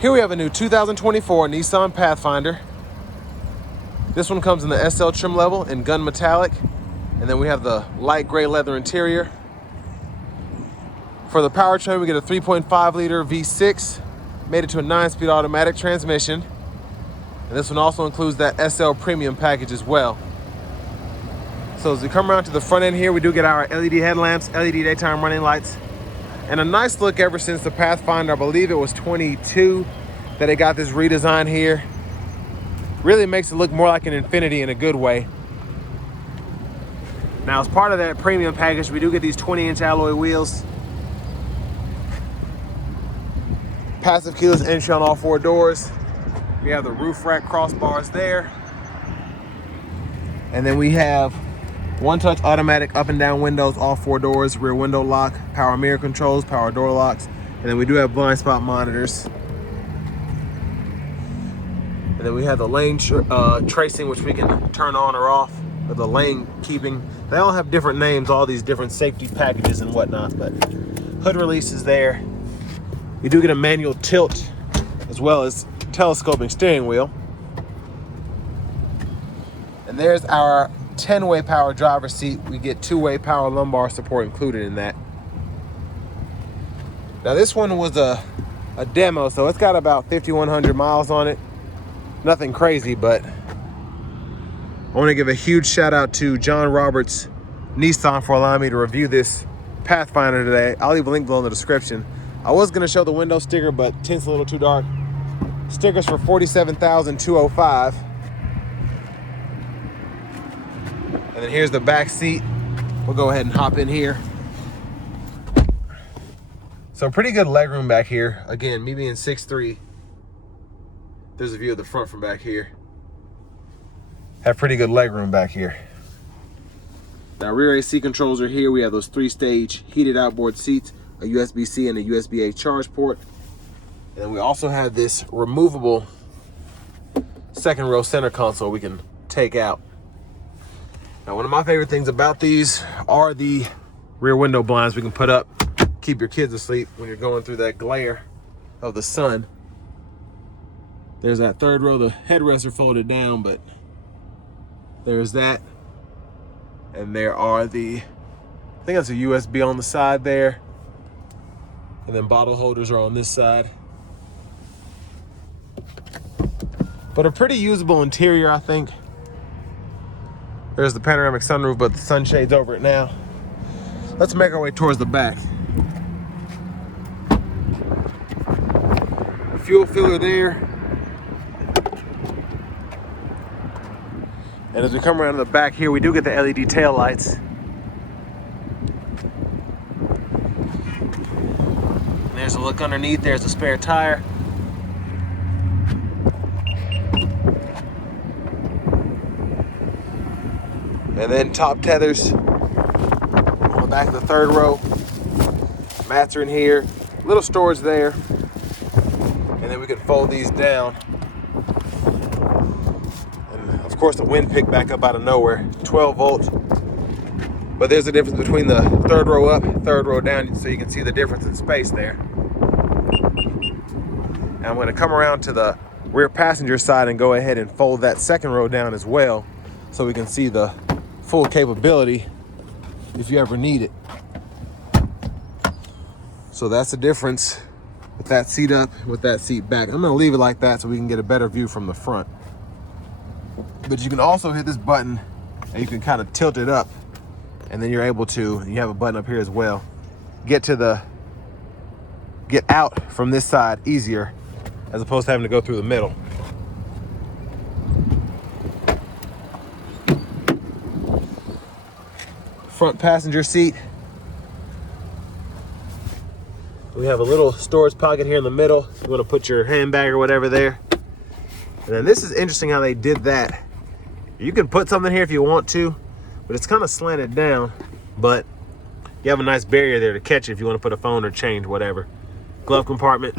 Here we have a new 2024 Nissan Pathfinder. This one comes in the SL trim level in gun metallic, and then we have the light gray leather interior. For the powertrain, we get a 3.5 liter V6, made it to a 9-speed automatic transmission. And this one also includes that SL premium package as well. So as we come around to the front end here, we do get our LED headlamps, LED daytime running lights, and a nice look ever since the Pathfinder, I believe it was 22, that they got this redesign here. Really makes it look more like an Infiniti in a good way. Now, as part of that premium package, we do get these 20-inch alloy wheels. Passive keyless entry on all 4 doors. We have the roof rack crossbars there. And then we have one-touch automatic up and down windows, all 4 doors, rear window lock, power mirror controls, power door locks, and then we do have blind spot monitors. And then we have the lane tracing, which we can turn on or off, or the lane keeping. They all have different names, all these different safety packages and whatnot, but hood release is there. We do get a manual tilt as well as telescoping steering wheel. And there's our 10-way power driver's seat. We get 2-way power lumbar support included in that. Now this one was a demo, so it's got about 5,100 miles on it. Nothing crazy, but I want to give a huge shout out to John Roberts Nissan for allowing me to review this Pathfinder today. I'll leave a link below in the description. I was going to show the window sticker, but tint's a little too dark. Stickers for $47,205. And then here's the back seat. We'll go ahead and hop in here. So pretty good legroom back here. Again, me being 6'3", there's a view of the front from back here. Have pretty good legroom back here. Now rear AC controls are here. We have those 3-stage heated outboard seats, a USB-C and a USB-A charge port. And then we also have this removable second row center console we can take out. Now, one of my favorite things about these are the rear window blinds we can put up, keep your kids asleep when you're going through that glare of the sun. There's that third row. The headrests are folded down, but there's that. And there are I think that's a USB on the side there. And then bottle holders are on this side. But a pretty usable interior, I think. There's the panoramic sunroof, but the sunshade's over it now. Let's make our way towards the back. Fuel filler there. And as we come around to the back here, we do get the LED tail lights. And there's a look underneath. There's a spare tire. And then top tethers on the back of the third row. Mats are in here. Little storage there. And then we can fold these down. And of course the wind picked back up out of nowhere. 12 volt. But there's a difference between the third row up, third row down, so you can see the difference in space there. And I'm gonna come around to the rear passenger side and go ahead and fold that second row down as well, so we can see the full capability if you ever need it. So that's the difference with that seat up, with that seat back. I'm gonna leave it like that so we can get a better view from the front. But you can also hit this button and you can kind of tilt it up, and then you're able to, and you have a button up here as well, get out from this side easier as opposed to having to go through the middle. Front passenger seat. We have a little storage pocket here in the middle. You want to put your handbag or whatever there. And then this is interesting how they did that. You can put something here if you want to, but it's kind of slanted down, but you have a nice barrier there to catch it if you want to put a phone or change, whatever. Glove compartment.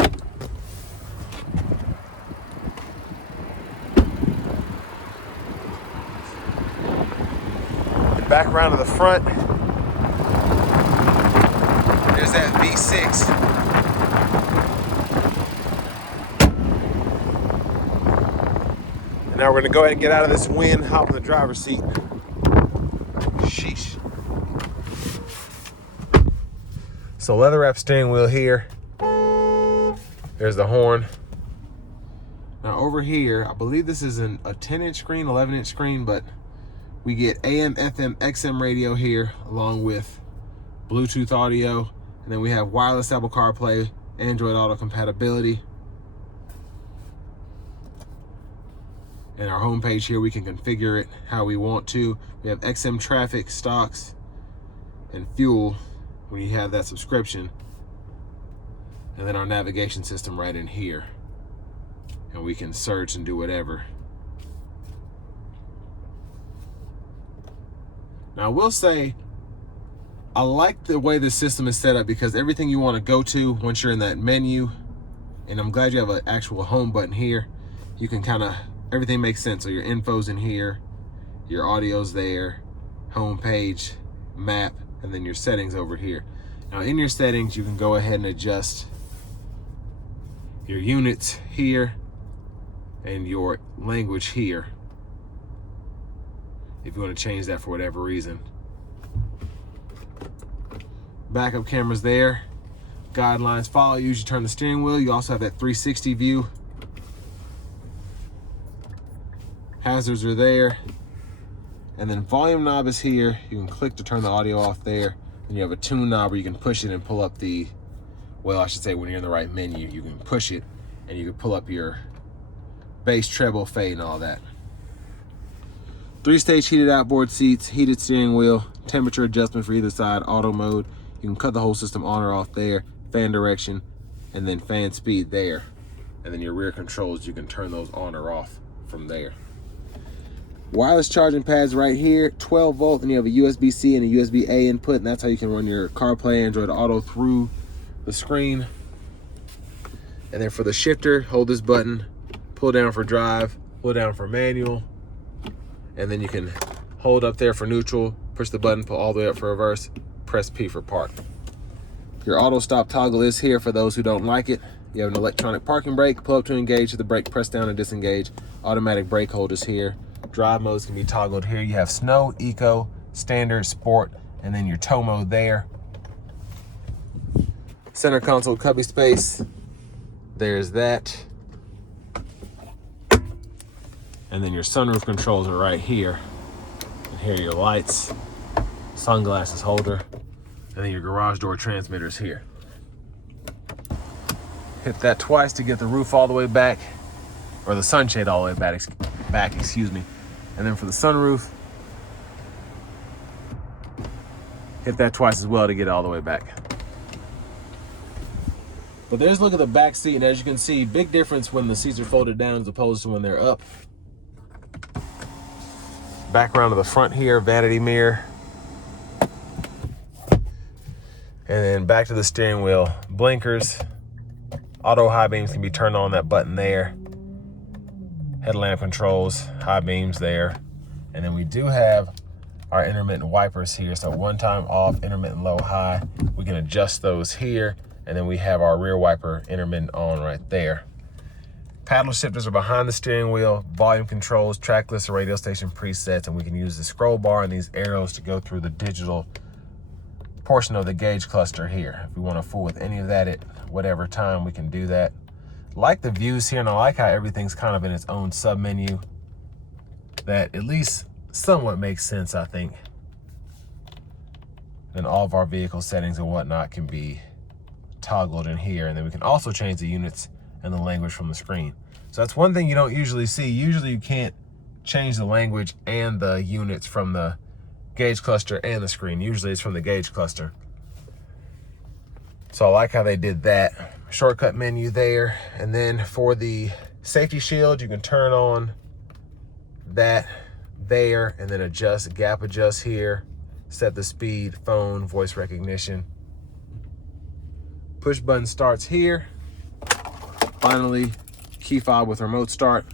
Back around to the front. There's that V6. Now we're gonna go ahead and get out of this wind, hop in the driver's seat. Sheesh. So leather wrap steering wheel here. There's the horn. Now over here, I believe this is a 10-inch screen, 11-inch screen, but we get AM, FM, XM radio here, along with Bluetooth audio. And then we have wireless Apple CarPlay, Android Auto compatibility. And our homepage here, we can configure it how we want to. We have XM traffic, stocks, and fuel when you have that subscription. And then our navigation system right in here. And we can search and do whatever. Now I will say, I like the way the system is set up because everything you want to go to once you're in that menu, and I'm glad you have an actual home button here, you can kind of, everything makes sense. So your info's in here, your audio's there, home page, map, and then your settings over here. Now in your settings, you can go ahead and adjust your units here and your language here if you want to change that for whatever reason. Backup cameras there. Guidelines follow you as you turn the steering wheel. You also have that 360 view. Hazards are there. And then volume knob is here. You can click to turn the audio off there. And you have a tune knob where you can push it and pull up the, well, I should say when you're in the right menu, you can push it and you can pull up your bass, treble, fade, and all that. 3-stage heated outboard seats, heated steering wheel, temperature adjustment for either side, auto mode. You can cut the whole system on or off there, fan direction, and then fan speed there. And then your rear controls, you can turn those on or off from there. Wireless charging pads right here, 12 volt, and you have a USB-C and a USB-A input, and that's how you can run your CarPlay, Android Auto through the screen. And then for the shifter, hold this button, pull down for drive, pull down for manual, and then you can hold up there for neutral, push the button, pull all the way up for reverse, press P for park. Your auto stop toggle is here for those who don't like it. You have an electronic parking brake, pull up to engage the brake, press down to disengage. Automatic brake hold is here. Drive modes can be toggled here. You have snow, eco, standard, sport, and then your tow mode there. Center console cubby space. There's that. And then your sunroof controls are right here. And here are your lights, sunglasses holder, and then your garage door transmitters here. Hit that twice to get the roof all the way back, or the sunshade all the way back, excuse me. And then for the sunroof, hit that twice as well to get it all the way back. But there's a look at the back seat, and as you can see, big difference when the seats are folded down as opposed to when they're up. Background to the front here, vanity mirror. And then back to the steering wheel, blinkers. Auto high beams can be turned on that button there. Headlamp controls, high beams there. And then we do have our intermittent wipers here. So one time off, intermittent low, high. We can adjust those here. And then we have our rear wiper intermittent on right there. Paddle shifters are behind the steering wheel, volume controls, track list, radio station presets, and we can use the scroll bar and these arrows to go through the digital portion of the gauge cluster here. If we want to fool with any of that at whatever time, we can do that. Like the views here, and I like how everything's kind of in its own sub-menu that at least somewhat makes sense, I think. Then all of our vehicle settings and whatnot can be toggled in here, and then we can also change the units and the language from the screen. So that's one thing you don't usually see. Usually you can't change the language and the units from the gauge cluster and the screen. Usually it's from the gauge cluster. So I like how they did that. Shortcut menu there. And then for the safety shield, you can turn on that there and then adjust, gap adjust here, set the speed, phone, voice recognition. Push button starts here. Finally, key fob with remote start.